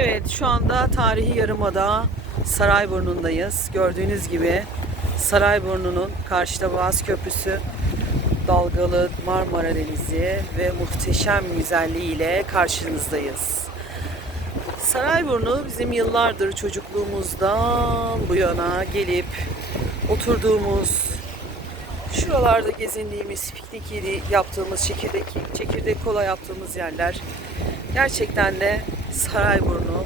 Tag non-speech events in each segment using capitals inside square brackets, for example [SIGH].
Evet şu anda tarihi yarımada Sarayburnu'ndayız. Gördüğünüz gibi Sarayburnu'nun karşıda Boğaz Köprüsü, dalgalı Marmara Denizi ve muhteşem güzelliğiyle karşınızdayız. Sarayburnu bizim yıllardır çocukluğumuzdan bu yana gelip oturduğumuz, şuralarda gezindiğimiz, piknik yeri yaptığımız, çekirdek, çekirdek kola yaptığımız yerler. Gerçekten de Sarayburnu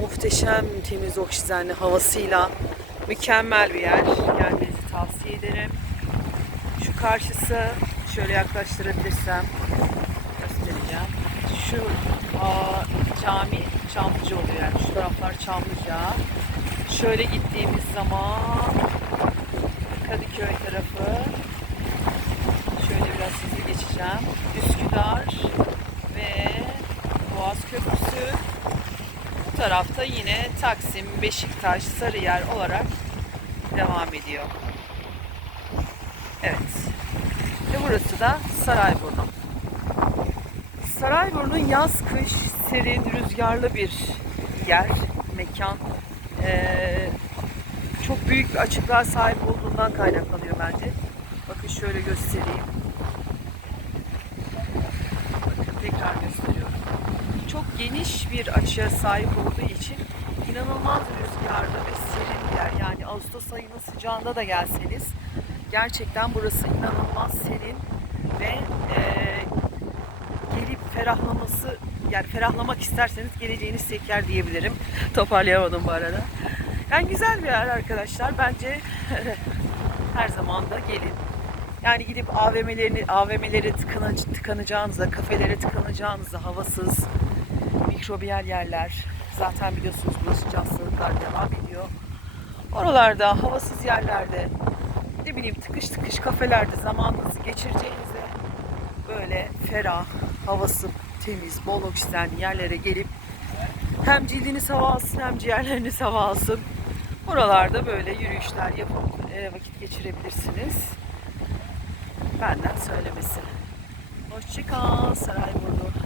muhteşem temiz oksijenli havasıyla mükemmel bir yer. Gelmenizi tavsiye ederim. Şu karşısı şöyle yaklaştırabilirsem göstereceğim. Şu aa, cami Çamlıca oluyor yani şu taraflar Çamlıca. Şöyle gittiğimiz zaman Kadıköy tarafı hızlı geçeceğim. Üsküdar ve Boğaz Köprüsü. Bu tarafta yine Taksim, Beşiktaş, Sarıyer olarak devam ediyor. Evet. Ve burası da Sarayburnu. Sarayburnu yaz kış serin rüzgarlı bir yer, mekan. Ee, çok büyük bir açıklığa sahip olduğundan kaynaklanıyor bence. Bakın şöyle göstereyim. Bakın tekrar gösteriyorum. Çok geniş bir açıya sahip olduğu için inanılmaz rüzgarlı ve serin bir yer. Yani Ağustos ayının sıcağında da gelseniz gerçekten burası inanılmaz serin ve eee gelip ferahlaması yani ferahlamak isterseniz geleceğiniz tek yer diyebilirim. [LAUGHS] Toparlayamadım bu arada. Yani güzel bir yer arkadaşlar. Bence [LAUGHS] her zaman da gelin. Yani gidip AVM'lerini AVM'lere tıkana, tıkanacağınıza, kafelere tıkanacağınıza havasız, mikrobiyal yerler. Zaten biliyorsunuz bulaşıcı hastalıklar devam ediyor. Oralarda, havasız yerlerde, ne bileyim tıkış tıkış kafelerde zamanınızı geçireceğinize böyle ferah, havası temiz, bol oksijenli yerlere gelip hem cildiniz hava alsın hem ciğerleriniz hava alsın. Buralarda böyle yürüyüşler yapıp e, vakit geçirebilirsiniz. Benden söylemesi. Hoşçakal Sarayburnu.